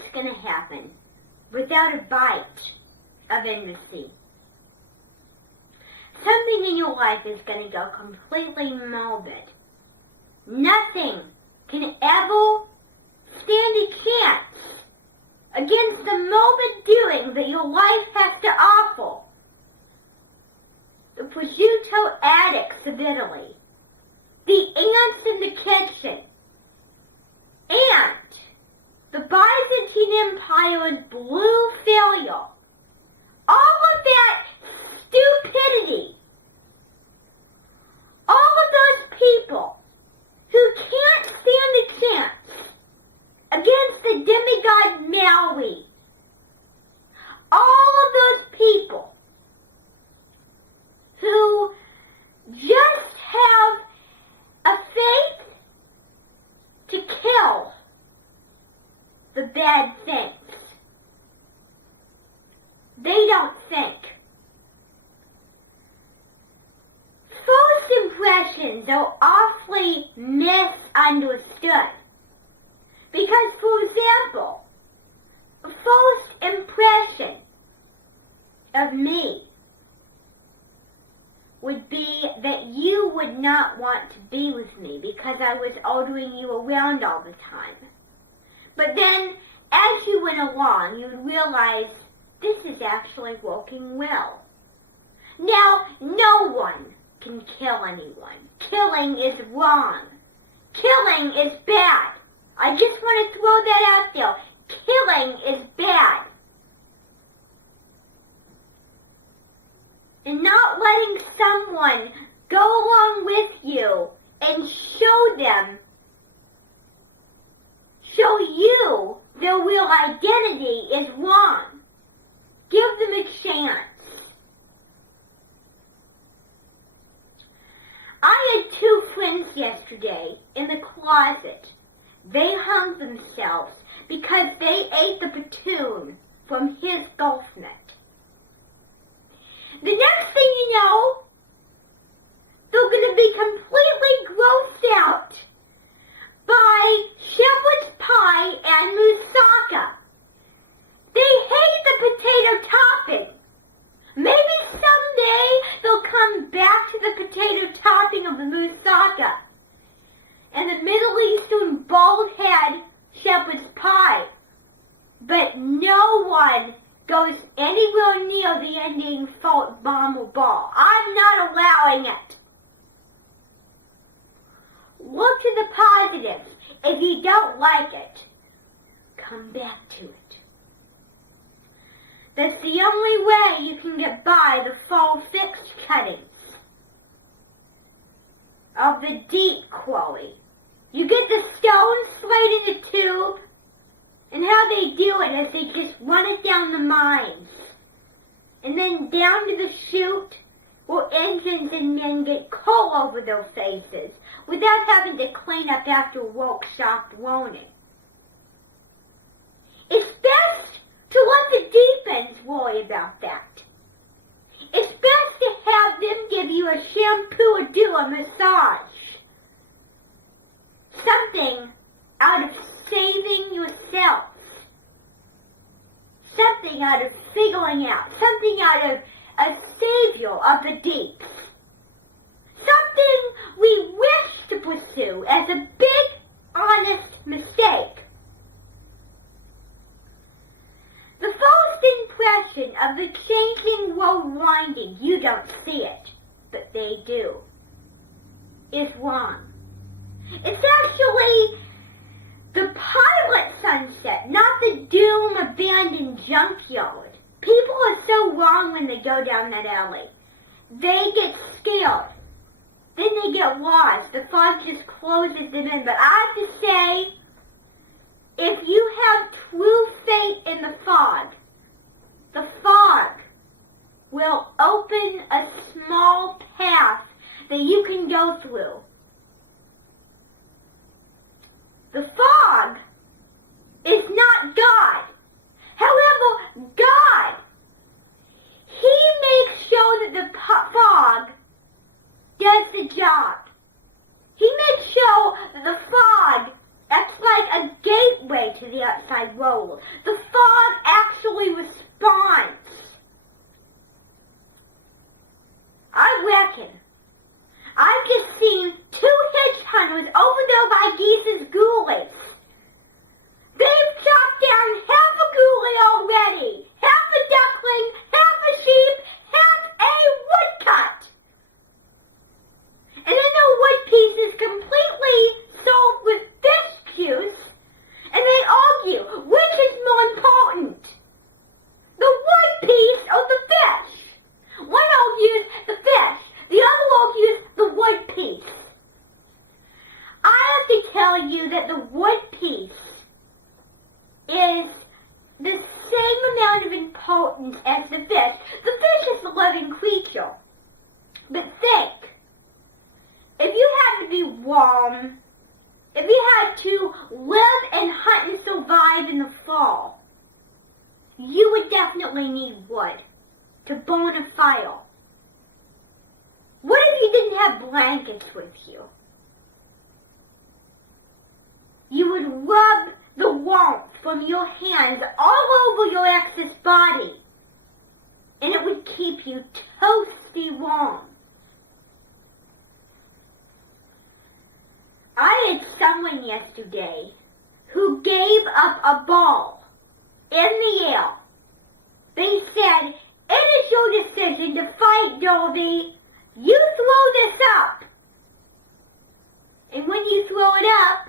what's going to happen without a bite of enmity. Something in your life is going to go completely morbid. Nothing can ever stand a chance against the morbid doing that your life has to offer. The prosciutto addicts of Italy, the ants in the kitchen, and the Byzantine Empire's blue failure. All of that stupidity. All of those people who can't stand a chance against the demigod Maui. All of those people who just have a faith to kill the bad things. They don't think. First impressions are awfully misunderstood. Because, for example, a first impression of me would be that you would not want to be with me because I was ordering you around all the time. But then, as you went along, you would realize this is actually working well. Now, no one can kill anyone. Killing is wrong. Killing is bad. I just want to throw that out there. Killing is bad. And not letting someone go along with you and show you their real identity is wrong. Give them a chance. I had two friends yesterday in the closet. They hung themselves because they ate the platoon from his golf net. The next thing you know, they're going to be completely grossed out by shepherd's pie and moussaka. They hate the potato topping. Maybe someday they'll come back to the potato topping of the moussaka and the Middle Eastern bald head shepherd's pie. But no one goes anywhere near the ending fault bomb or ball. I'm not allowing it. Look to the positives. If you don't like it, come back to it. That's the only way you can get by the fall fixed cuttings of the deep quarry. You get the stone slate in the tube, and how they do it is they just run it down the mines, and then down to the chute where engines and men get coal over their faces without having to clean up after work stopped warning. It's best to let the deep ends worry about that. It's best to have them give you a shampoo or do a massage. Something out of saving yourself. Something out of figuring out. Something out of a savior of the deeps. Something we wish to pursue as a big, honest mistake. The first impression of the changing world winding, you don't see it, but they do, is wrong. It's actually the pilot sunset, not the doom abandoned junkyard. People are so wrong when they go down that alley. They get scared. Then they get lost. The fog just closes them in. But I have to say, if you have true faith in the fog will open a small path that you can go through. The fog is not God. However, God, He makes sure that the fog does the job. He makes sure that the fog acts like a gateway to the outside. I roll. The fog actually responds. I reckon I've just seen 2 hitch hunters over there by Geese's ghoulies. They've chopped down half a ghoulie already, half a duckling, half a sheep, half a woodcut. And then the wood piece is completely soaked with fish juice, and they argue which is more important, the wood piece or the fish. One argues the fish, the other argues the wood piece. I have to tell you that the wood piece is the same amount of importance as the fish. The fish is a living creature. But think, if you had to be warm, if you had to live and hunt and survive in the fall, you would definitely need wood to burn a fire. What if you didn't have blankets with you? You would rub the warmth from your hands all over your ex's body, and it would keep you toasty warm. I had someone yesterday who gave up a ball in the air. They said, "It is your decision to fight, Dorothy. You throw this up." And when you throw it up,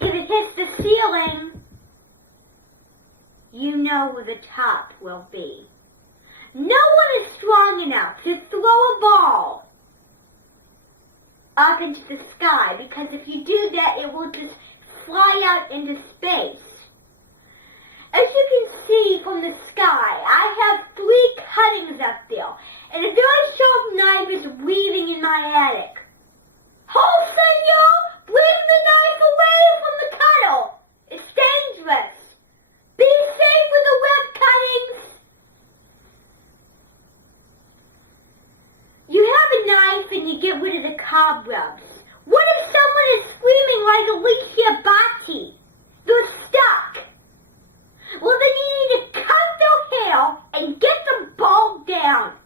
if it hits the ceiling, you know where the top will be. No one is strong enough to throw a ball up into the sky, because if you do that, it will just fly out into space. As you can see from the sky, I have 3 cuttings up there, and a very sharp knife is weaving in my attic. "Ho, senor! Bring the knife away from the cutter! It's dangerous! Be safe with the web cuttings!" You have a knife and you get rid of the cobwebs. What if someone is screaming like Alicia Batti? They're stuck. Well, then you need to cut their hair and get them balled down.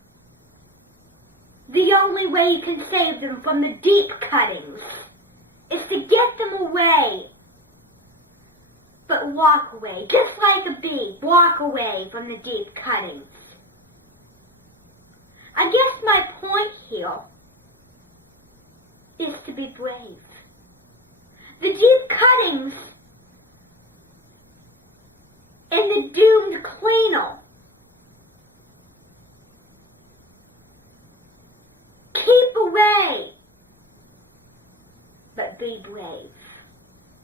The only way you can save them from the deep cuttings is to get them away. But walk away, just like a bee, walk away from the deep cuttings. I guess my point here is to be brave. The deep cuttings and the doomed cleaner. Keep away, but be brave.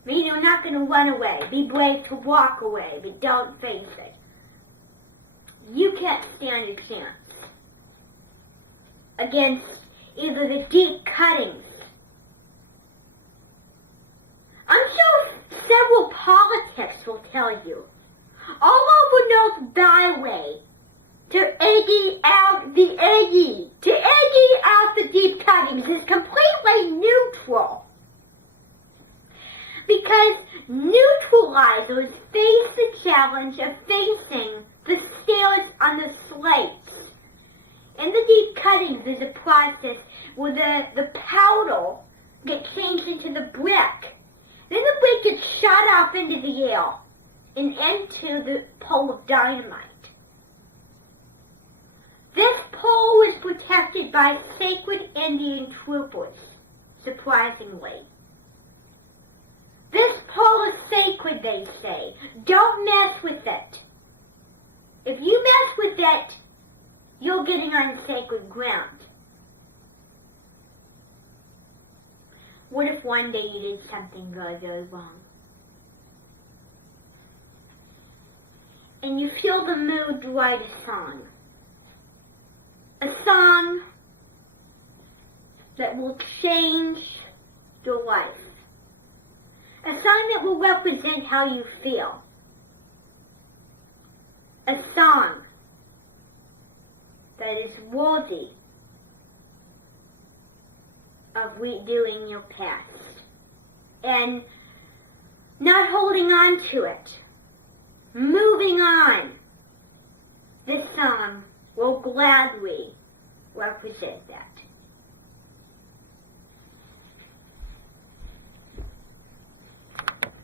I mean, you're not going to run away. Be brave to walk away, but don't face it. You can't stand a chance against either the deep cuttings. I'm sure several politics will tell you. All over North Byway, to edgy out the deep cuttings is completely neutral. Because neutralizers face the challenge of facing the stairs on the slates. In the deep cuttings, there's a process where the powder gets changed into the brick. Then the brick gets shot off into the air and into the pole of dynamite. This pole is protected by sacred Indian troopers, surprisingly. This pole is sacred, they say. Don't mess with it. If you mess with it, you're getting on sacred ground. What if one day you did something very, very wrong? And you feel the mood to write a song. A song that will change your life. A song that will represent how you feel. A song that is worthy of redoing your past and not holding on to it moving on. This song will gladly represent that.